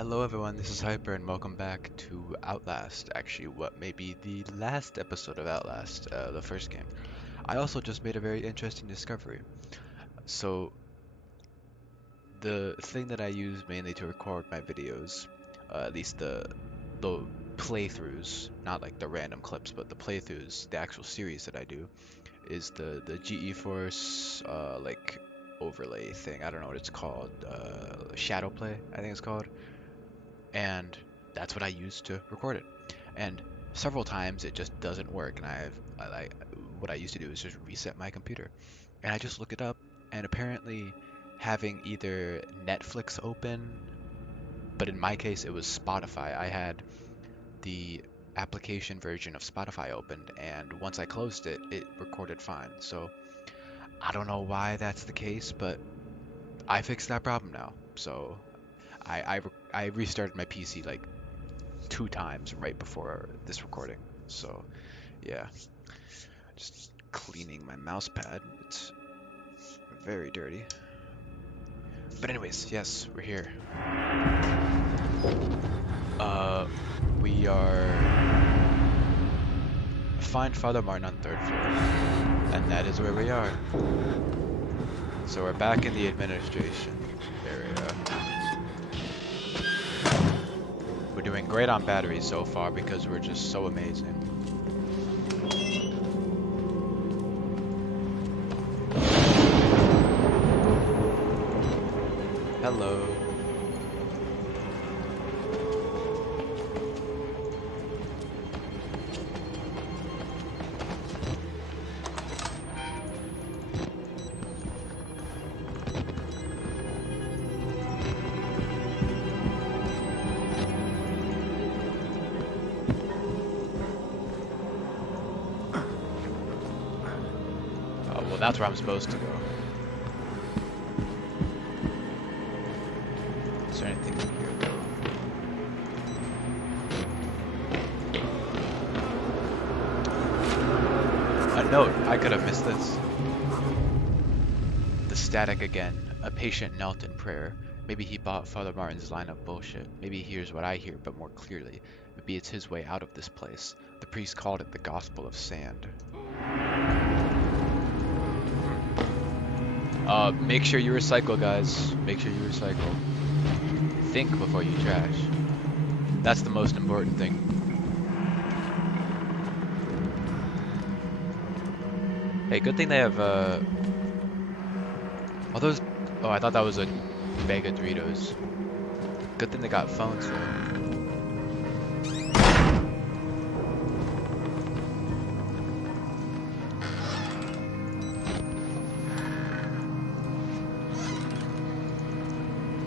Hello everyone, this is Hyper and welcome back to Outlast. Actually, what may be the last episode of Outlast, the first game. I also just made a very interesting discovery. So, the thing that I use mainly to record my videos, at least the playthroughs, not like the random clips, but the playthroughs, the actual series that I do, is the GeForce like overlay thing. I don't know what it's called. Shadow play, I think it's called. And that's what I use to record it. And several times it just doesn't work, and what I used to do is just reset my computer, and I just look it up, and apparently having either Netflix open, but in my case it was Spotify. I had the application version of Spotify opened, and once I closed it, it recorded fine. So I don't know why that's the case, but I fixed that problem now. So I restarted my PC like 2 times right before this recording. So yeah, just cleaning my mouse pad. It's very dirty. But anyways, yes, we're here. We are find Father Martin on 3rd floor, and that is where we are. So we're back in the administration area. We're doing great on batteries so far because we're just so amazing. Hello. Well, that's where I'm supposed to go. Is there anything in here though? A note. I could have missed this. The static again. A patient knelt in prayer. Maybe he bought Father Martin's line of bullshit. Maybe he hears what I hear, but more clearly. Maybe it's his way out of this place. The priest called it the gospel of sand. Make sure you recycle, guys. Make sure you recycle. Think before you trash. That's the most important thing. Hey, good thing they have, are those... Oh, I thought that was a bag of Doritos. Good thing they got phones, though.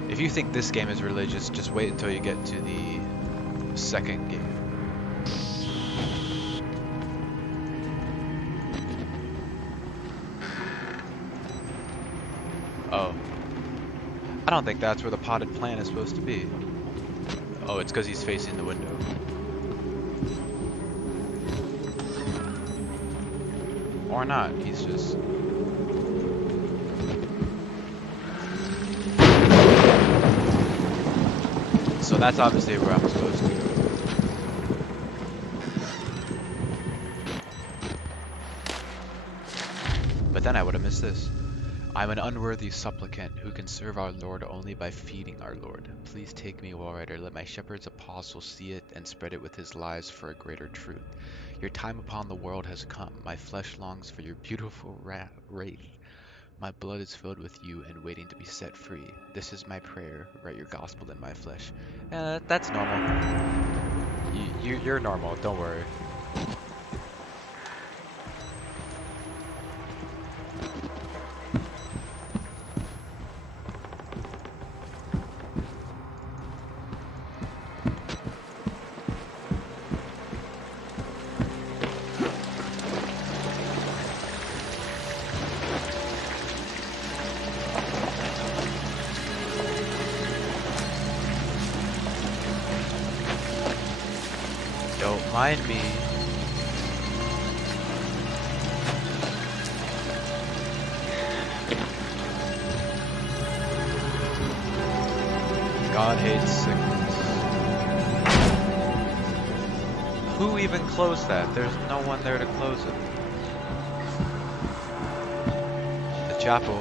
If you think this game is religious, just wait until you get to the second game. Oh. I don't think that's where the potted plant is supposed to be. Oh, it's because he's facing the window. Or not, he's just... So that's obviously where I'm supposed to go. But then I would have missed this. I'm an unworthy supplicant who can serve our Lord only by feeding our Lord. Please take me, Warrider. Let my shepherd's apostle see it and spread it with his lies for a greater truth. Your time upon the world has come. My flesh longs for your beautiful wraith. My blood is filled with you and waiting to be set free. This is my prayer. Write your gospel in my flesh. That's normal. You're normal. Don't worry. Don't mind me. God hates sickness. Who even closed that? There's no one there to close it. The chapel.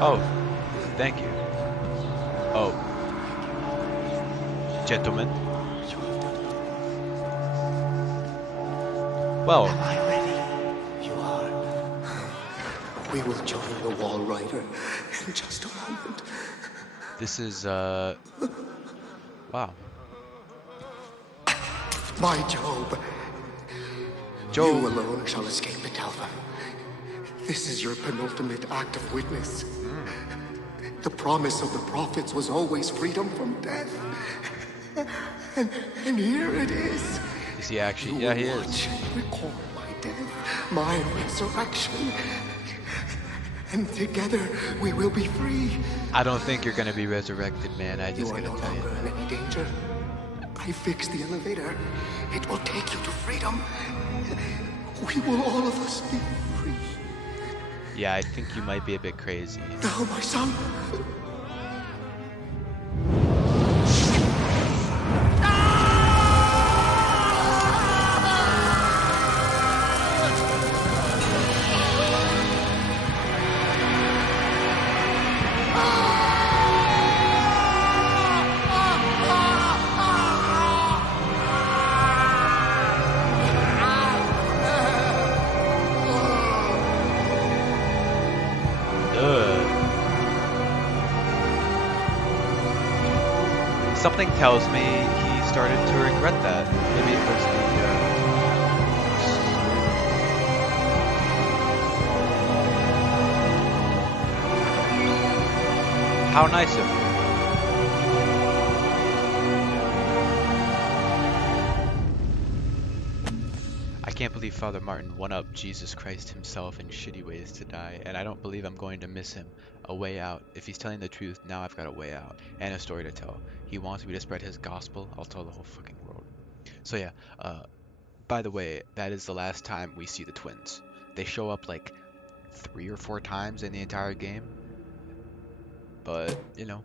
Oh, thank you. Oh. Gentlemen. Well. Am I ready? You are. We will join the Wall Rider in just a moment. This is, wow. My Job. Job. You alone shall escape the Delva. This is your penultimate act of witness. The promise of the prophets was always freedom from death. And here it is. Is he actually? Yeah, he is. Record my death, my resurrection. And together we will be free. I don't think you're gonna be resurrected, man. I just You are gotta no tell you. longer in any danger. I fixed the elevator. It will take you to freedom. We will all of us be free. Yeah, I think you might be a bit crazy. Now, my son. Something tells me he started to regret that. Maybe it was the, How nice of you. I can't believe Father Martin one-upped Jesus Christ himself in shitty ways to die, and I don't believe I'm going to miss him. A way out. If he's telling the truth, now I've got a way out. And a story to tell. He wants me to spread his gospel, I'll tell the whole fucking world. So yeah, by the way, that is the last time we see the twins. They show up like 3 or 4 times in the entire game. But, you know.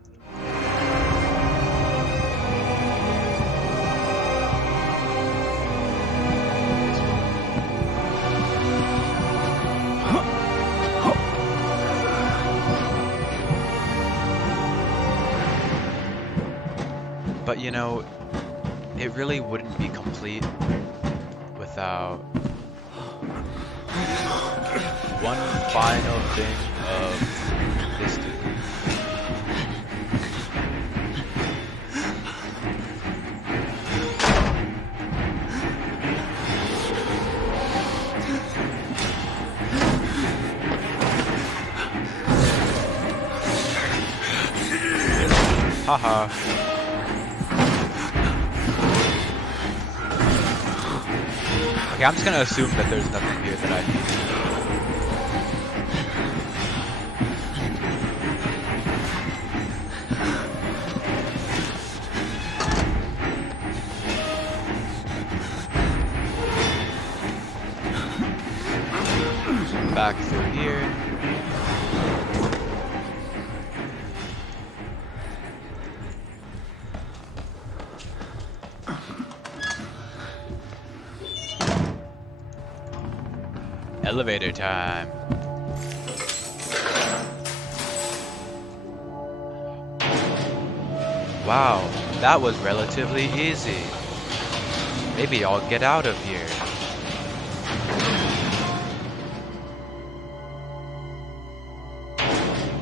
But you know, it really wouldn't be complete without one final thing of this dude. Haha. Okay, I'm just gonna assume that there's nothing here that I need. Back through here. Elevator time. Wow, that was relatively easy. Maybe I'll get out of here.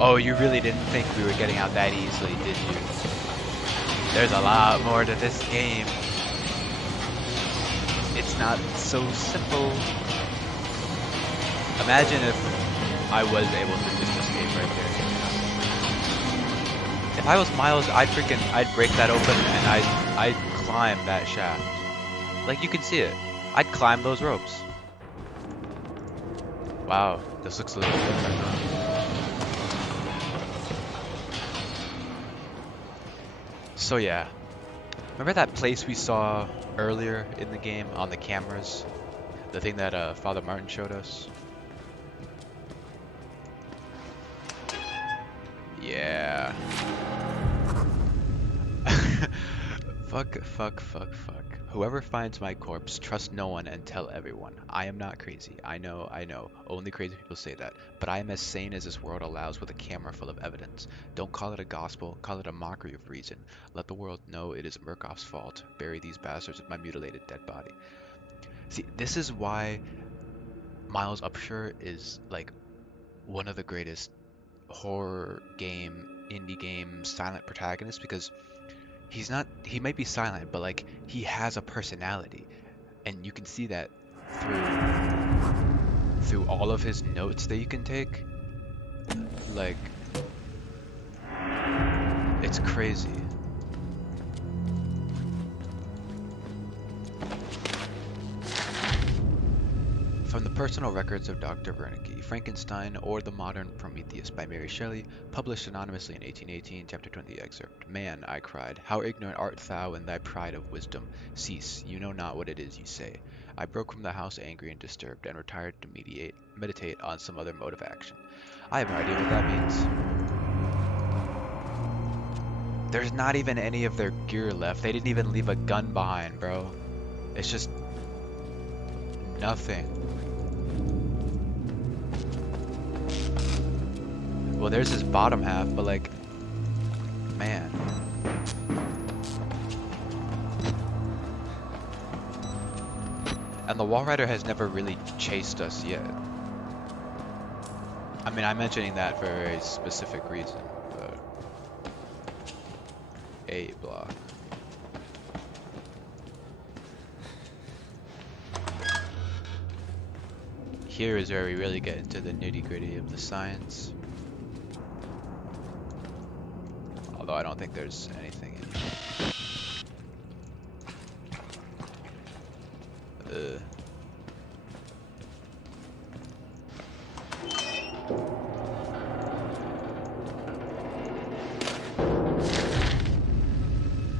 Oh, you really didn't think we were getting out that easily, did you? There's a lot more to this game. It's not so simple. Imagine if I was able to just escape right there. If I was Miles, I'd break that open and I'd climb that shaft. Like you can see it. I'd climb those ropes. Wow, this looks a little different. So yeah, remember that place we saw earlier in the game on the cameras? The thing that Father Martin showed us? Yeah. Fuck, fuck, fuck, fuck. Whoever finds my corpse, trust no one and tell everyone. I am not crazy. I know, I know. Only crazy people say that. But I am as sane as this world allows with a camera full of evidence. Don't call it a gospel, call it a mockery of reason. Let the world know it is Murkoff's fault. Bury these bastards with my mutilated dead body. See, this is why Miles Upshur is like one of the greatest horror game, indie game, silent protagonists because he might be silent, but like he has a personality, and you can see that through all of his notes that you can take. Like, it's crazy. From the personal records of Dr. Wernicke, Frankenstein or the Modern Prometheus by Mary Shelley, published anonymously in 1818, chapter 20 excerpt. Man, I cried, how ignorant art thou in thy pride of wisdom! Cease, you know not what it is you say. I broke from the house angry and disturbed, and retired to meditate on some other mode of action. I have no idea what that means. There's not even any of their gear left. They didn't even leave a gun behind, bro. It's just nothing. Well, there's his bottom half, but like, man. And the Wall Rider has never really chased us yet. I mean, I'm mentioning that for a very specific reason, but... A block. Here is where we really get into the nitty-gritty of the science. Although I don't think there's anything in here.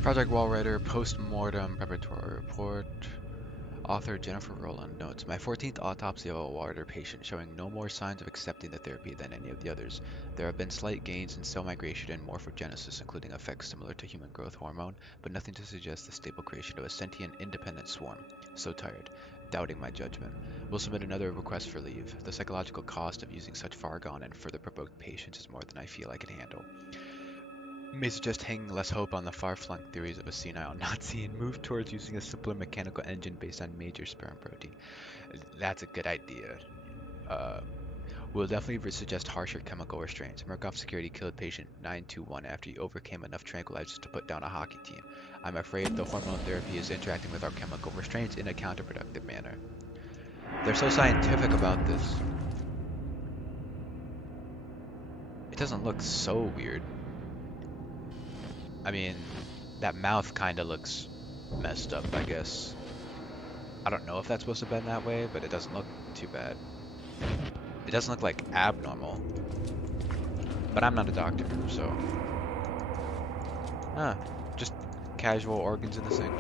Project Wallrider Post-Mortem Preparatory Report. Author Jennifer Rowland notes, my 14th autopsy of a Wallrider patient showing no more signs of accepting the therapy than any of the others. There have been slight gains in cell migration and morphogenesis, including effects similar to human growth hormone, but nothing to suggest the stable creation of a sentient, independent swarm. So tired. Doubting my judgment. Will submit another request for leave. The psychological cost of using such far gone and further provoked patients is more than I feel I can handle. May suggest hanging less hope on the far-flung theories of a senile Nazi and move towards using a simpler mechanical engine based on major sperm protein. That's a good idea. We'll definitely suggest harsher chemical restraints. Murkoff Security killed patient 921 after he overcame enough tranquilizers to put down a hockey team. I'm afraid the hormone therapy is interacting with our chemical restraints in a counterproductive manner. They're so scientific about this. It doesn't look so weird. I mean, that mouth kind of looks messed up, I guess. I don't know if that's supposed to bend that way, but it doesn't look too bad. It doesn't look like abnormal. But I'm not a doctor, so... just casual organs in the sink.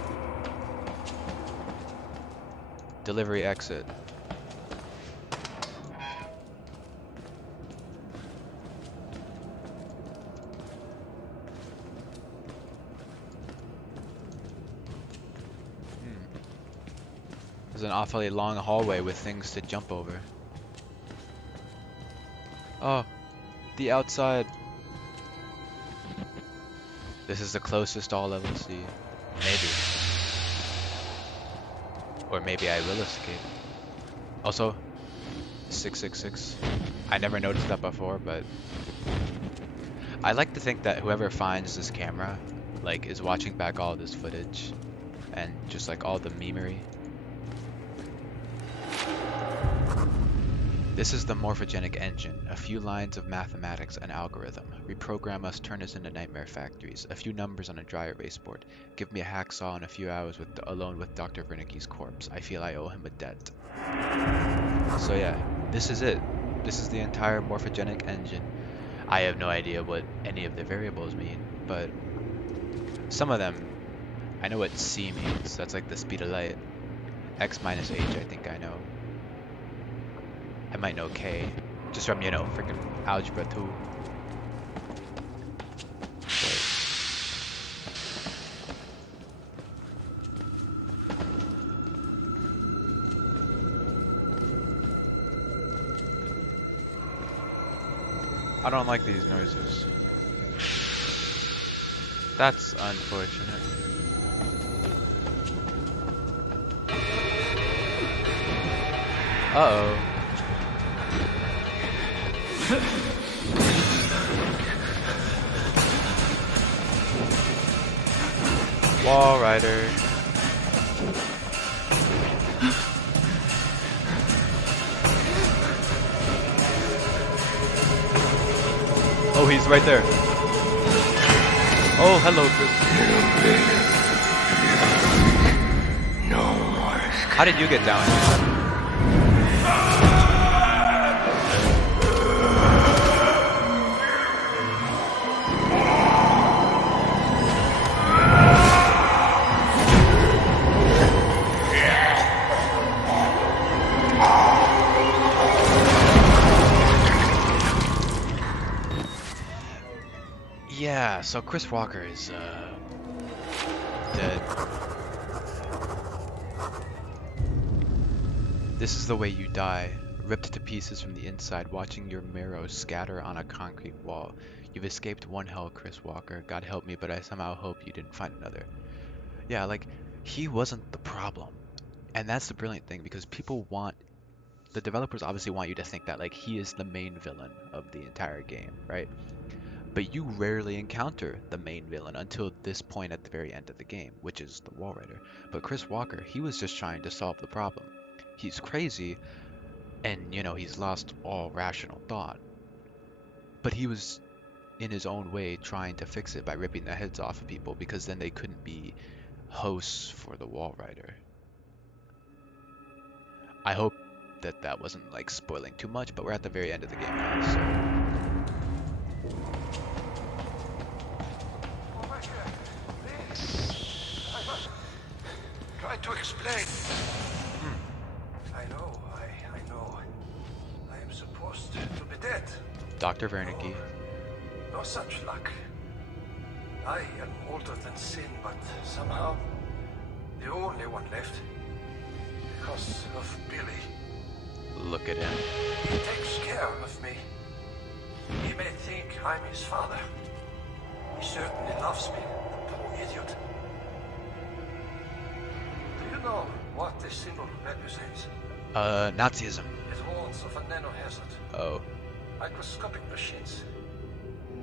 Delivery exit. There's an awfully long hallway with things to jump over. Oh, the outside. This is the closest I'll ever see. Maybe. Or maybe I will escape. Also, 666. I never noticed that before, but... I like to think that whoever finds this camera, like, is watching back all this footage. And just like all the memery. This is the morphogenic engine, a few lines of mathematics and algorithm. Reprogram us, turn us into nightmare factories. A few numbers on a dry erase board. Give me a hacksaw and a few hours alone with Dr. Wernicke's corpse. I feel I owe him a debt. So yeah, this is it. This is the entire morphogenic engine. I have no idea what any of the variables mean, but some of them, I know what C means. That's like the speed of light. X minus H, I think I know. I might know K, just from, you know, freaking Algebra 2. I don't like these noises. That's unfortunate. Uh-oh. Wall Rider. Oh, he's right there. Oh, hello, Chris. No more. How did you get down here? Yeah, so Chris Walker is, dead. This is the way you die, ripped to pieces from the inside, watching your marrow scatter on a concrete wall. You've escaped one hell, Chris Walker. God help me, but I somehow hope you didn't find another. Yeah, like, he wasn't the problem. And that's the brilliant thing, because the developers obviously want you to think that, like, he is the main villain of the entire game, right? But you rarely encounter the main villain until this point at the very end of the game, which is the Wall Rider. But Chris Walker, he was just trying to solve the problem. He's crazy, and he's lost all rational thought. But he was, in his own way, trying to fix it by ripping the heads off of people, because then they couldn't be hosts for the Wall Rider. I hope that that wasn't like spoiling too much, but we're at the very end of the game now, so. Try to explain. I know. I am supposed to be dead. Dr. Wernicke. No such luck. I am older than sin, but somehow the only one left. Because of Billy. Look at him. He takes care of me. He may think I'm his father. He certainly loves me, the poor idiot. Do you know what this symbol represents? Nazism. It warns of a nanohazard. Oh. Microscopic machines.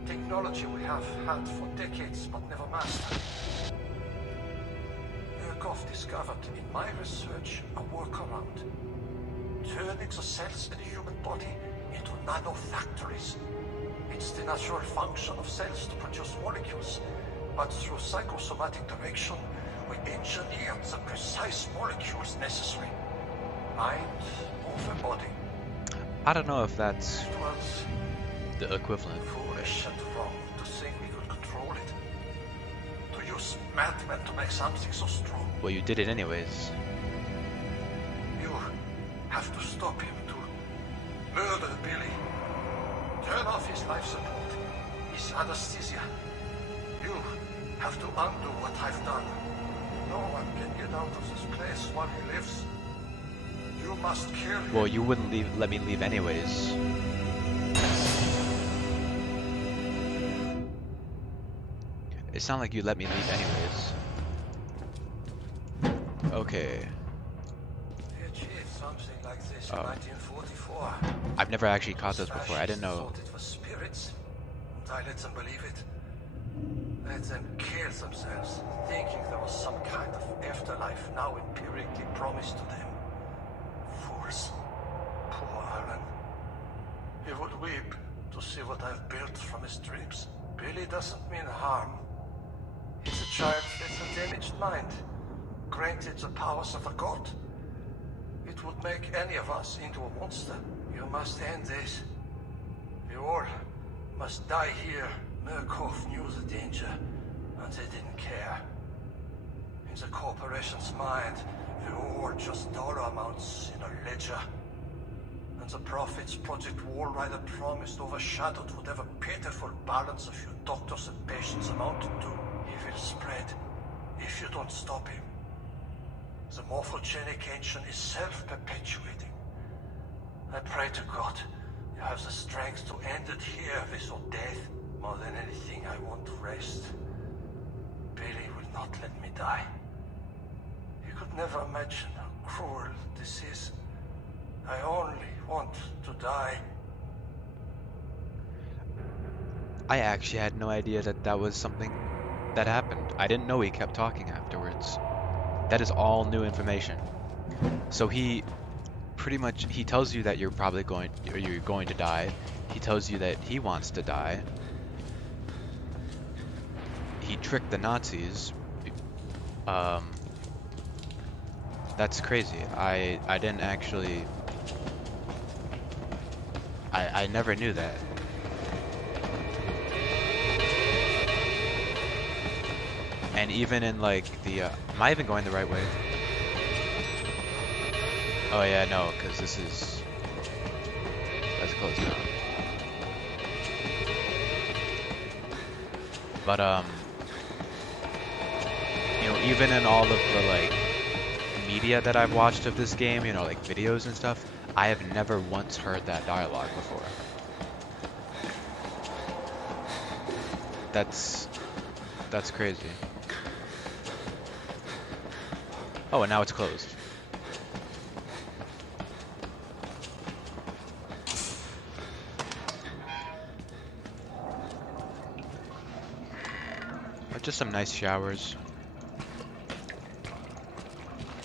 Technology we have had for decades but never mastered. Murkoff discovered in my research a workaround. Turning the cells in the human body into nanofactories. It's the natural function of cells to produce molecules, but through psychosomatic direction, we engineered the precise molecules necessary. Mind over body. I don't know if that's It was the equivalent. foolish and wrong to think we could control it. To use madmen to make something so strong. Well, you did it anyways. You have to stop him to murder Billy. Turn off his life support, his anesthesia. You have to undo what I've done. No one can get out of this place while he lives. You must kill him. Well, you wouldn't let me leave anyways. It sounded like you let me leave anyways. Okay. He achieved something like this in Oh. 1944. I've never actually caught this before. I didn't know. Thought it was spirits, and I let them believe it. Let them kill themselves, thinking there was some kind of afterlife now empirically promised to them. Fools. Poor Alan. He would weep to see what I've built from his dreams. Billy doesn't mean harm. He's a child with a damaged mind, granted the powers of a god. It would make any of us into a monster. You must end this. You all must die here. Murkoff knew the danger, and they didn't care. In the corporation's mind, we're all just dollar amounts in a ledger. And the profits Project Wall Rider promised overshadowed whatever pitiful balance a few doctors and patients amounted to. He will spread if you don't stop him. The morphogenic engine is self-perpetuating. I pray to God You have the strength to end it here with your death. More than anything, I want to rest. Billy will not let me die. You could never imagine how cruel this is. I only want to die. I actually had no idea that that was something that happened. I didn't know he kept talking afterwards. That is all new information. So he pretty much, he tells you that you're probably going, or you're going to die. He tells you that he wants to die. He tricked the Nazis. That's crazy. I didn't actually, I never knew that. And even in like the, am I even going the right way? Oh yeah, no, because this is, that's close now. But you know, even in all of the like media that I've watched of this game, you know, like videos and stuff, I have never once heard that dialogue before. That's crazy. Oh, and now it's closed. Just some nice showers.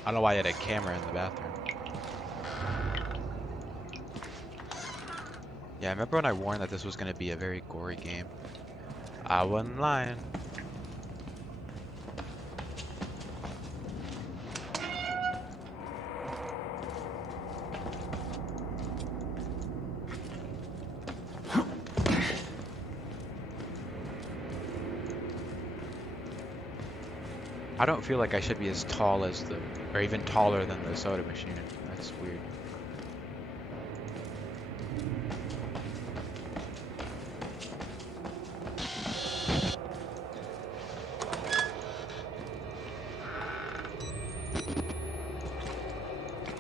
I don't know why I had a camera in the bathroom. Yeah, I remember when I warned that this was going to be a very gory game. I wasn't lying. I don't feel like I should be as tall as the, or even taller than the soda machine. That's weird.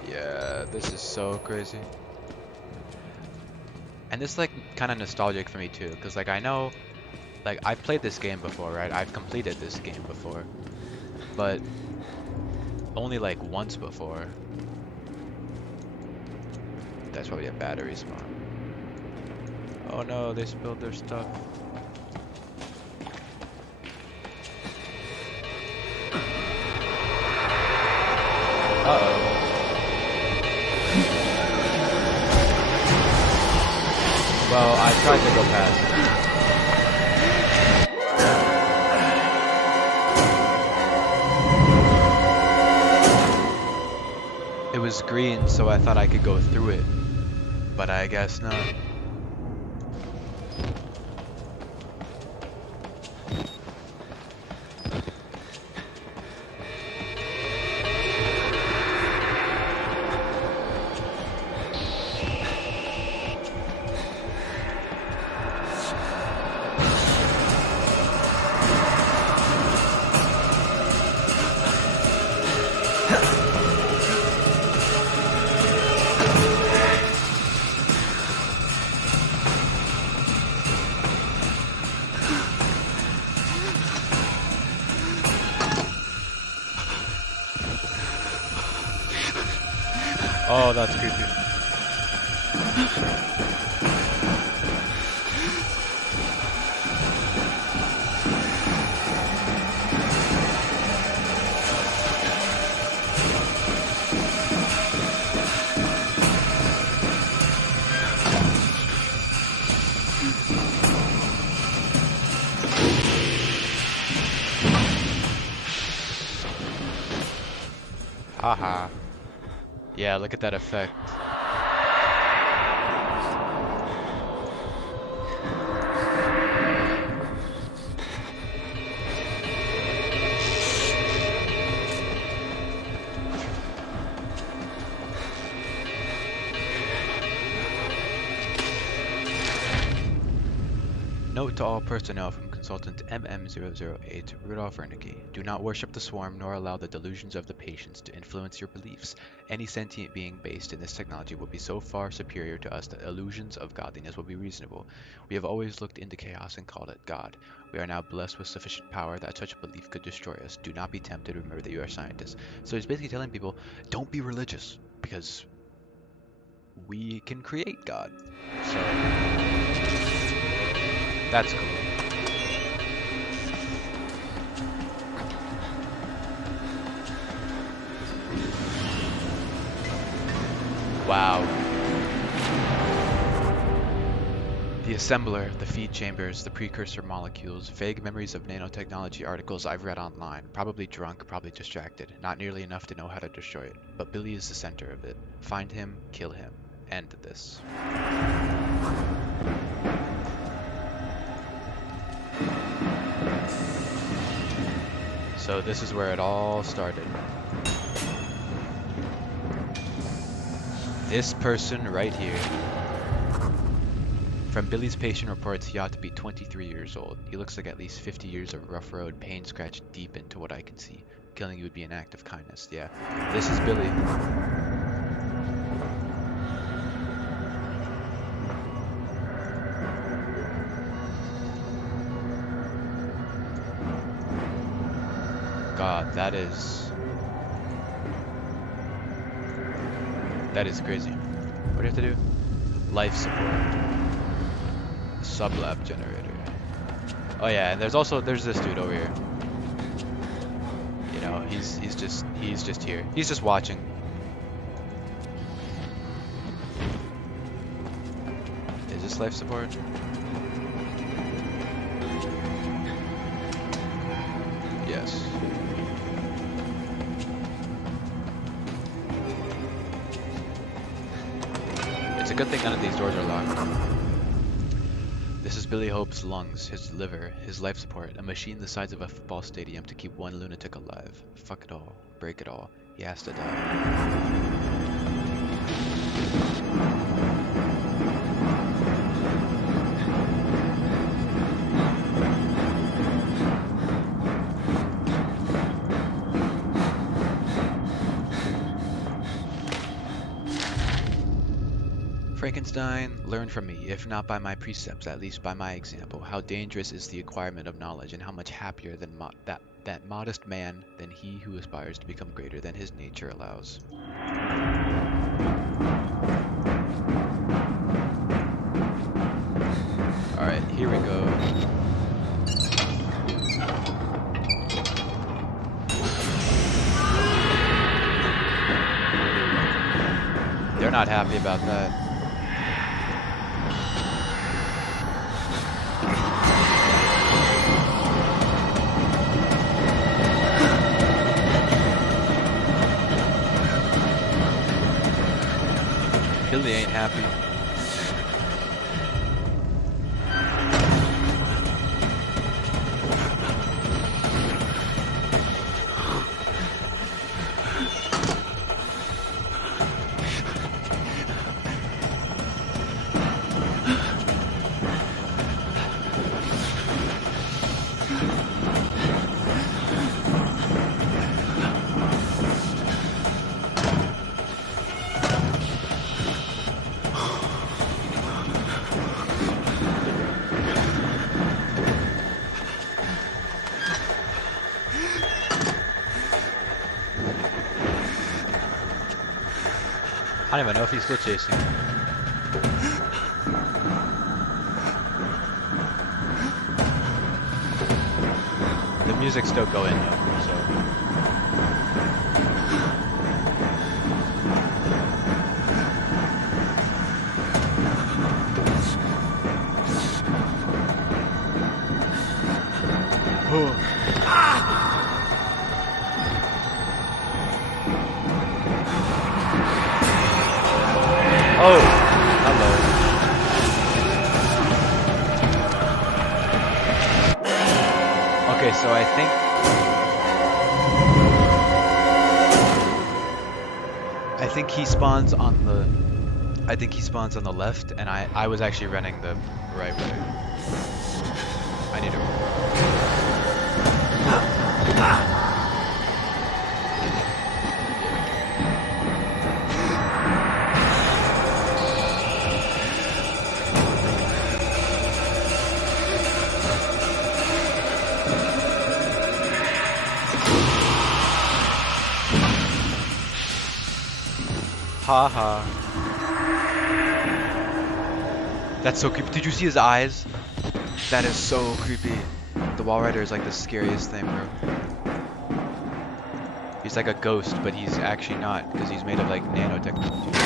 Yeah, this is so crazy. And it's like kind of nostalgic for me too, because like I know, like I've played this game before, right? I've completed this game before. But only like once before. That's probably a battery spawn. Oh no, they spilled their stuff. Uh-oh. Well, I tried to go past. It was green, so I thought I could go through it, but I guess not. Oh, that's creepy. Haha. Yeah, look at that effect. Note to all personnel from Consultant MM008, Rudolph Wernicke. Do not worship the swarm nor allow the delusions of the patients to influence your beliefs. Any sentient being based in this technology will be so far superior to us that illusions of godliness will be reasonable. We have always looked into chaos and called it God. We are now blessed with sufficient power that such a belief could destroy us. Do not be tempted. Remember that you are scientists. So he's basically telling people, don't be religious, because we can create God. So that's cool. Wow. The assembler, the feed chambers, the precursor molecules, vague memories of nanotechnology articles I've read online. Probably drunk, probably distracted. Not nearly enough to know how to destroy it. But Billy is the center of it. Find him, kill him. End this. So this is where it all started. This person right here. From Billy's patient reports, he ought to be 23 years old. He looks like at least 50 years of rough road, pain scratched deep into what I can see. Killing you would be an act of kindness. Yeah, this is Billy. God, that is crazy. What do you have to do? Life support. Sublab generator. Oh yeah, and there's this dude over here. You know, he's just here. He's just watching. Is this life support? Yes. It's a good thing none of these doors are locked. This is Billy Hope's lungs, his liver, his life support, a machine the size of a football stadium to keep one lunatic alive. Fuck it all. Break it all. He has to die. Frankenstein, learn from me, if not by my precepts, at least by my example. How dangerous is the acquirement of knowledge, and how much happier than that modest man than he who aspires to become greater than his nature allows. Alright, here we go. They're not happy about that. Billy ain't happy. I don't even know if he's still chasing. The music's still going though, so. Oh, hello. Okay, so I think he spawns on the left, and I was actually running the right way. I need to Haha. That's so creepy. Did you see his eyes? That is so creepy. The Wall Rider is like the scariest thing, bro. He's like a ghost, but he's actually not, because he's made of like nanotechnology.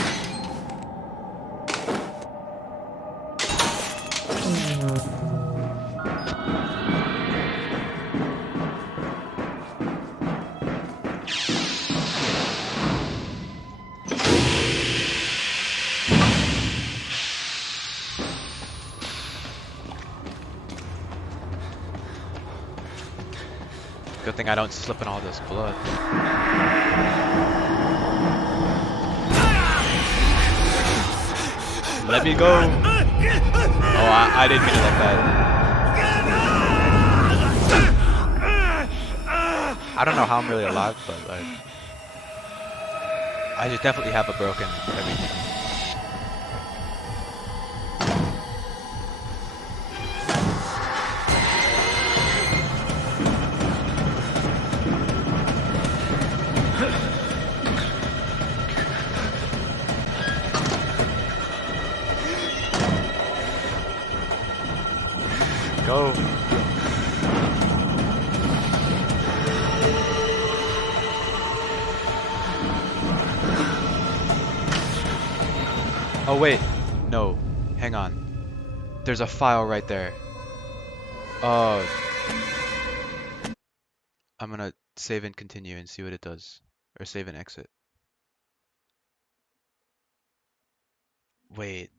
Good thing I don't slip in all this blood. Let me go! Oh, I didn't mean it like that. I don't know how I'm really alive, but like... I just definitely have a broken everything. Go. Oh wait, no, hang on. There's a file right there. Oh, I'm gonna save and continue and see what it does. Or save and exit. Wait.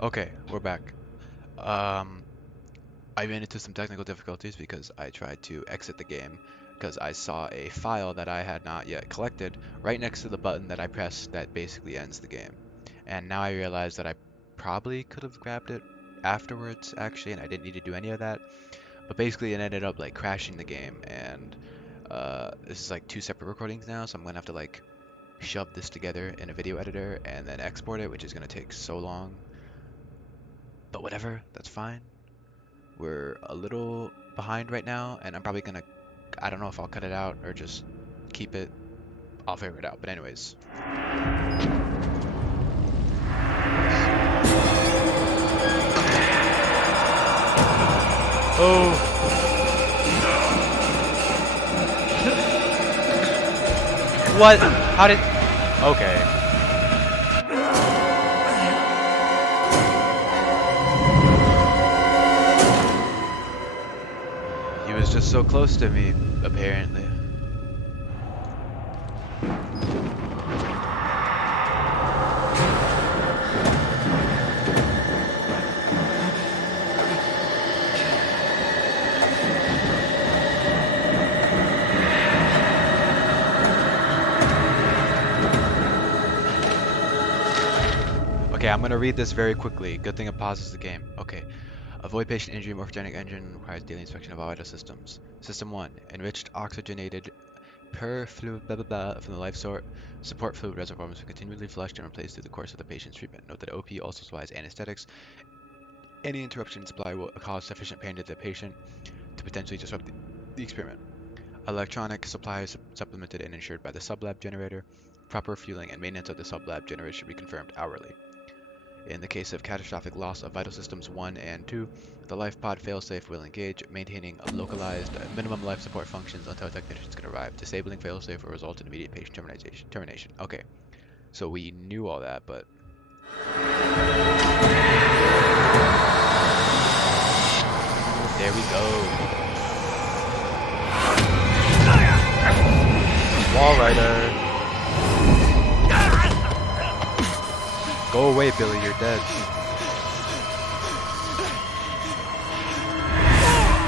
Okay, we're back. Um, I ran into some technical difficulties because I tried to exit the game because I saw a file that I had not yet collected right next to the button that I pressed that basically ends the game. And now I realize that I probably could have grabbed it afterwards actually, and I didn't need to do any of that. But basically it ended up like crashing the game, and this is like two separate recordings now, so I'm gonna have to like shove this together in a video editor and then export it, which is gonna take so long. But whatever, that's fine. We're a little behind right now, and I'm probably gonna, I don't know if I'll cut it out or just keep it. I'll figure it out. But anyways. Oh. What? How did? Okay. He was just so close to me, apparently. Okay, I'm gonna read this very quickly. Good thing it pauses the game. Okay. Avoid patient injury. Morphogenic engine requires daily inspection of all vital systems. System 1. Enriched oxygenated per fluid blah blah blah from the life support fluid reservoir must be continually flushed and replaced through the course of the patient's treatment. Note that OP also supplies anesthetics. Any interruption in supply will cause sufficient pain to the patient to potentially disrupt the experiment. Electronic supply is supplemented and insured by the sublab generator. Proper fueling and maintenance of the sublab generator should be confirmed hourly. In the case of catastrophic loss of vital systems 1 and 2, the life pod failsafe will engage, maintaining localized minimum life support functions until technicians can arrive. Disabling failsafe will result in immediate patient termination. Okay, so we knew all that, but... There we go. Wall Rider. Go away, Billy, you're dead.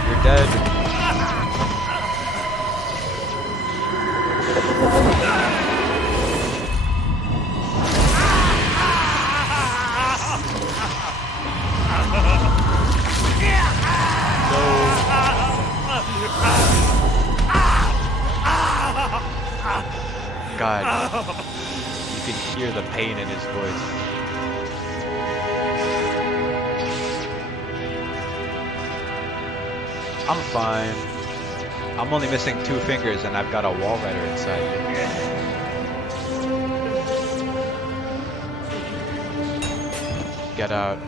You're dead. God, you can hear the pain in his voice. I'm fine. I'm only missing 2 fingers and I've got a wall rider inside me. Get out.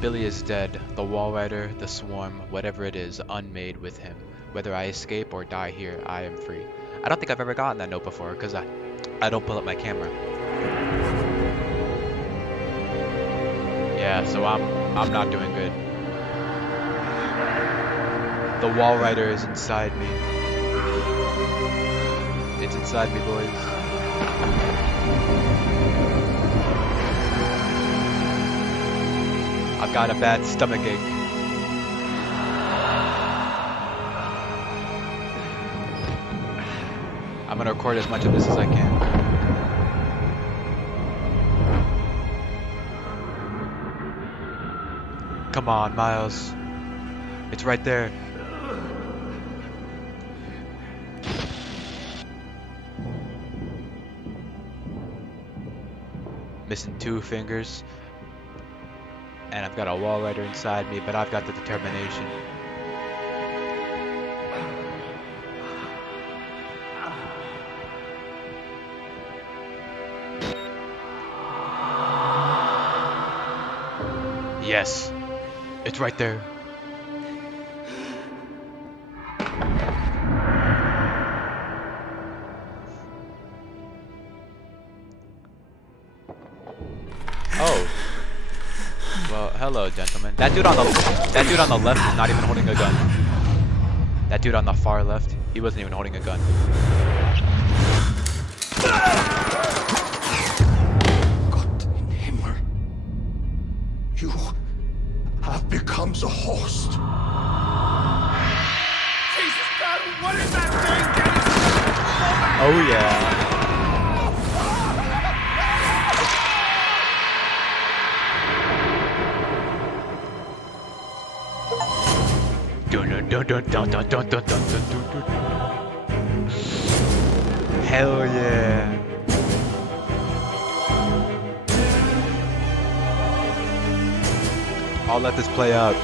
Billy is dead. The wall rider, the swarm, whatever it is, unmade with him. Whether I escape or die here, I am free. I don't think I've ever gotten that note before because I don't pull up my camera. Yeah, so I'm not doing good. The wall rider is inside me. It's inside me, boys. I've got a bad stomach ache. I'm gonna record as much of this as I can. Come on, Miles. It's right there. Missing 2 fingers. And I've got a wall rider inside me, but I've got the determination. Yes, it's right there. Oh. Well, hello, gentlemen. That dude on the left is not even holding a gun. That dude on the far left, he wasn't even holding a gun. Gott in Himmel. You have become the host. Jesus God, what is that thing? Oh yeah. Hell yeah. I'll let this play out.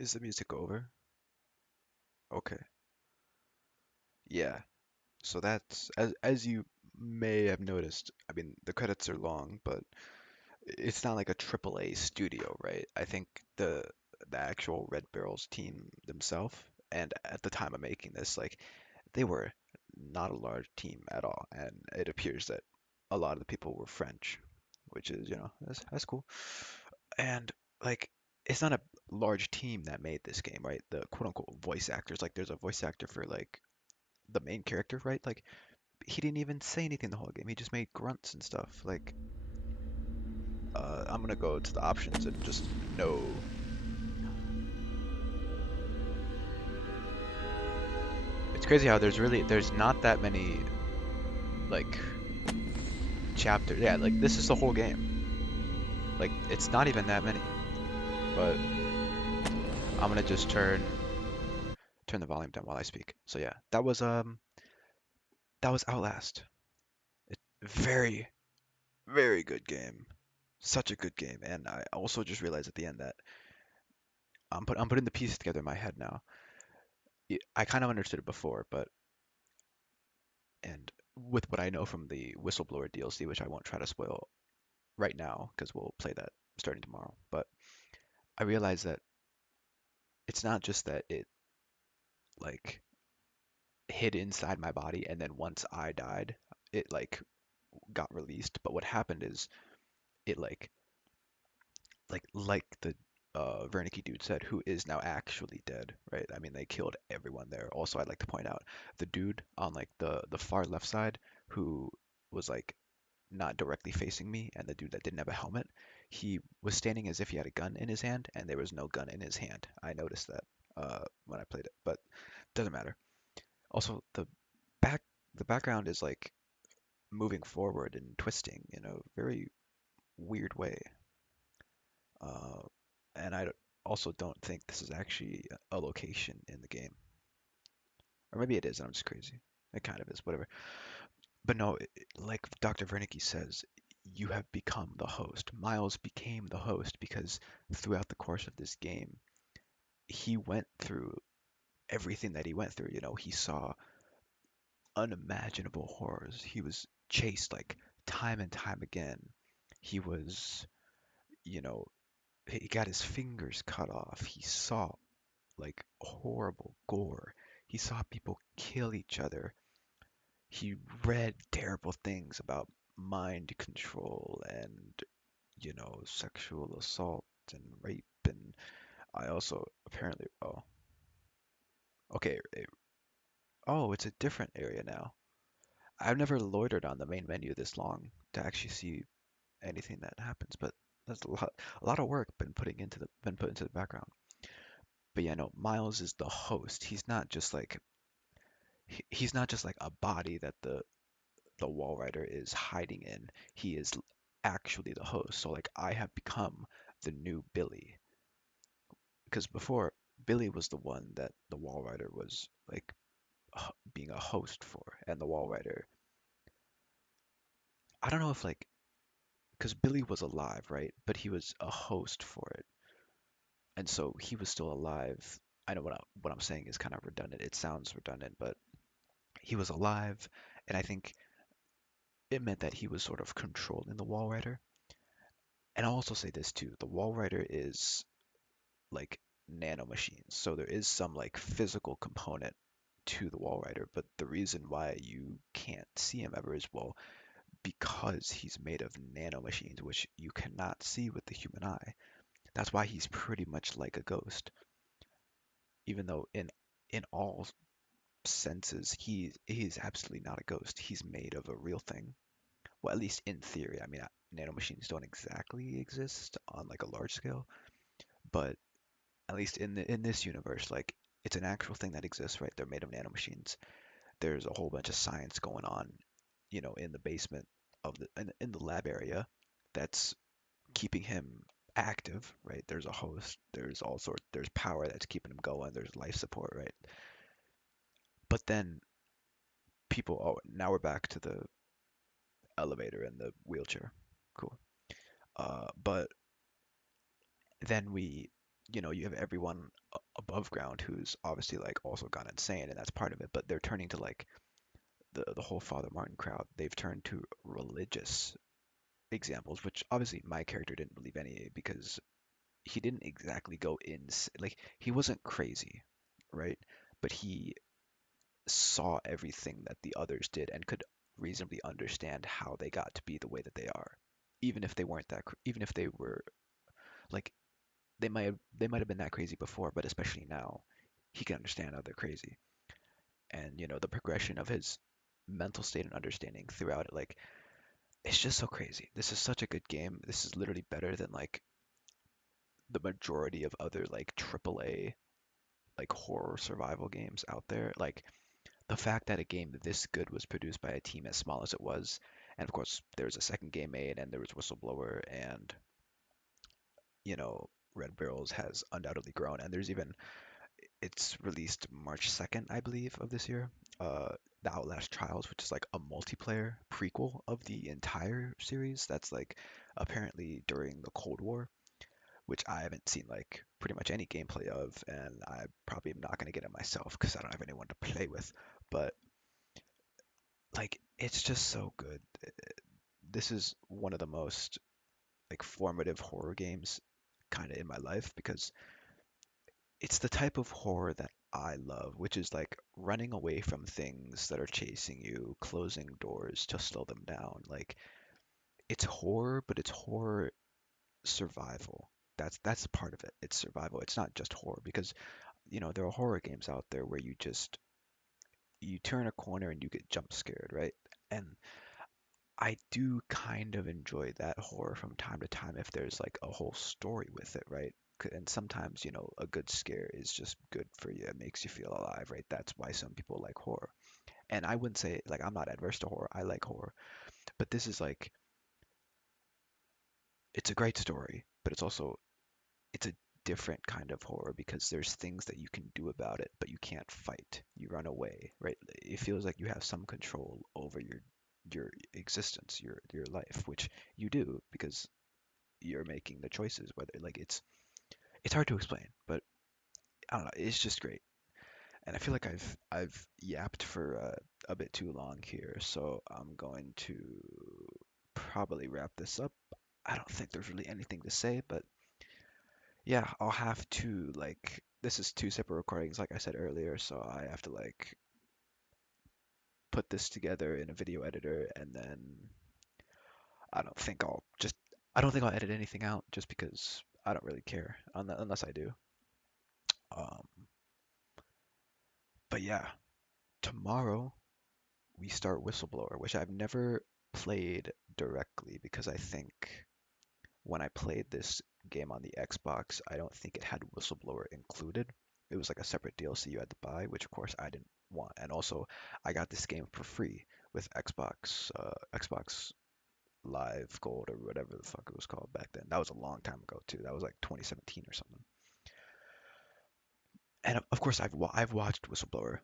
Is the music over? Okay. Yeah. So that's as you may have noticed. I mean, the credits are long, but it's not like a AAA studio, right? I think the actual Red Barrels team themselves, and at the time of making this, like they were not a large team at all, and it appears that a lot of the people were French, which is, that's cool. And like it's not a large team that made this game, right? The quote unquote voice actors, like there's a voice actor for like the main character, right? Like he didn't even say anything the whole game. He just made grunts and stuff. Like I'm gonna go to the options and just no. It's crazy how there's not that many like chapters. Yeah, like this is the whole game. Like it's not even that many. But I'm gonna just turn the volume down while I speak. So yeah, that was Outlast. It, very very good game. Such a good game. And I also just realized at the end that I'm putting the pieces together in my head now. I kind of understood it before, but and with what I know from the Whistleblower DLC, which I won't try to spoil right now because we'll play that starting tomorrow. But I realized that it's not just that it like hid inside my body and then once I died, it like got released. But what happened is it like the Wernicke dude said, who is now actually dead, right? I mean, they killed everyone there. Also, I'd like to point out the dude on like the far left side who was like not directly facing me, and the dude that didn't have a helmet, he was standing as if he had a gun in his hand, and there was no gun in his hand. I noticed that when I played it, but doesn't matter. Also, back the background is like moving forward and twisting in a very weird way. Uh, and also don't think this is actually a location in the game. Or maybe it is, and I'm just crazy. It kind of is, whatever. But no, like Dr. Wernicke says, you have become the host. Miles became the host because throughout the course of this game, he went through everything that he went through. He saw unimaginable horrors. He was chased like time and time again. He was, you know, he got his fingers cut off. He saw like horrible gore. He saw people kill each other. He read terrible things about mind control and, sexual assault and rape. And I also apparently, oh, okay, oh, it's a different area now. I've never loitered on the main menu this long to actually see anything that happens, but that's a lot of work been put into the background. But yeah, no, Miles is the host. He's not just like a body that the wall rider is hiding in. He is actually the host. So like I have become the new Billy, because before Billy was the one that the wall rider was like being a host for, and the wall rider. I don't know if like because Billy was alive, right? But he was a host for it, and so he was still alive. I know what I'm saying is kind of redundant. It sounds redundant, but he was alive, and I think it meant that he was sort of controlling the wall rider. And I'll also say this too: the wall rider is like nanomachines, so there is some like physical component to the wall rider. But the reason why you can't see him ever is, well, because he's made of nanomachines, which you cannot see with the human eye. That's why he's pretty much like a ghost, even though in all senses he's absolutely not a ghost. He's made of a real thing. Well, at least in theory. I mean, nanomachines don't exactly exist on like a large scale, but at least in this universe, like it's an actual thing that exists, right? They're made of nanomachines. There's a whole bunch of science going on, in the basement of in the lab area that's keeping him active, right? There's a host, there's power that's keeping him going, there's life support, right? But then oh, now we're back to the elevator and the wheelchair. Cool. But then you have everyone above ground who's obviously like also gone insane, and that's part of it. But they're turning to like the whole Father Martin crowd. They've turned to religious examples, which obviously my character didn't believe any because he didn't exactly go in like he wasn't crazy, right? But he saw everything that the others did and could reasonably understand how they got to be the way that they are, even if they weren't even if they were like they might have been that crazy before, but especially now, he can understand how they're crazy. And the progression of his mental state and understanding throughout it, like it's just so crazy. This is such a good game. This is literally better than like the majority of other like AAA like horror survival games out there. Like the fact that a game this good was produced by a team as small as it was, and of course there was a second game made, and there was Whistleblower, and you know Red Barrels has undoubtedly grown, and there's even it's released March 2nd, I believe, of this year. The Outlast Trials, which is like a multiplayer prequel of the entire series. That's like apparently during the Cold War, which I haven't seen like pretty much any gameplay of, and I probably am not gonna get it myself because I don't have anyone to play with. But like, it's just so good. This is one of the most like formative horror games kind of in my life because it's the type of horror that I love, which is like running away from things that are chasing you, closing doors to slow them down. Like it's horror, but it's horror survival. That's part of it. It's survival. It's not just horror because there are horror games out there where you turn a corner and you get jump scared, right? And I do kind of enjoy that horror from time to time if there's like a whole story with it, right? And sometimes, a good scare is just good for you. It makes you feel alive, right? That's why some people like horror. And I wouldn't say like I'm not adverse to horror. I like horror. But this is like it's a great story, but it's a different kind of horror because there's things that you can do about it, but you can't fight. You run away, right? It feels like you have some control over your existence, your life, which you do because you're making the choices. Whether like it's hard to explain, but I don't know. It's just great, and I feel like I've yapped for a bit too long here, so I'm going to probably wrap this up. I don't think there's really anything to say, but yeah, I'll have to like this is two separate recordings, like I said earlier, so I have to like put this together in a video editor, and then I don't think I'll just I don't think I'll edit anything out just because I don't really care unless I do. Um, but yeah, tomorrow we start Whistleblower, which I've never played directly because I think when I played this game on the Xbox, I don't think it had Whistleblower included. It was like a separate DLC you had to buy, which of course I didn't want. And also, I got this game for free with Xbox Live Gold or whatever the fuck it was called back then. That was a long time ago too. That was like 2017 or something. And of course, I've watched Whistleblower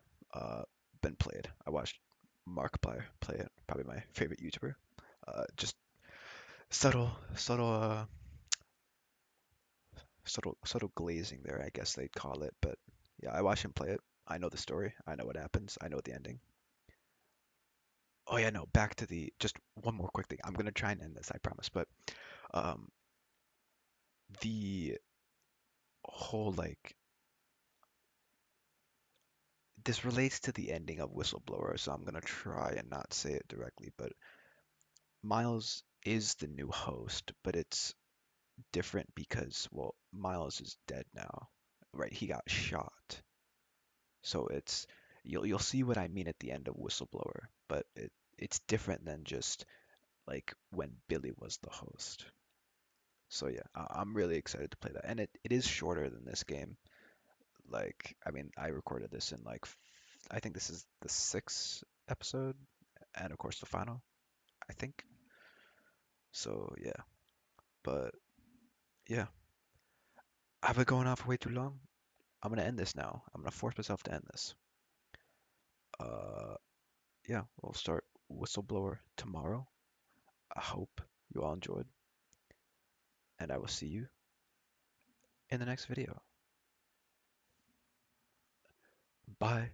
been played. I watched Markiplier play it, probably my favorite YouTuber. Just subtle glazing there, I guess they'd call it. But yeah, I watched him play it. I know the story. I know what happens. I know the ending. Oh yeah, no. Back to the just one more quick thing. I'm gonna try and end this, I promise. But um, the whole like this relates to the ending of Whistleblower, so I'm gonna try and not say it directly. But Miles is the new host, but it's different because well, Miles is dead now, right? He got shot. So it's you'll see what I mean at the end of Whistleblower, but it's different than just like when Billy was the host. So yeah, I'm really excited to play that, and it is shorter than this game. Like I mean, I recorded this in like I think this is the sixth episode, and of course the final. I think so. Yeah, but yeah, I've been going on for way too long. I'm gonna end this now. I'm gonna force myself to end this. Uh, yeah, we'll start Whistleblower tomorrow. I hope you all enjoyed, and I will see you in the next video. Bye.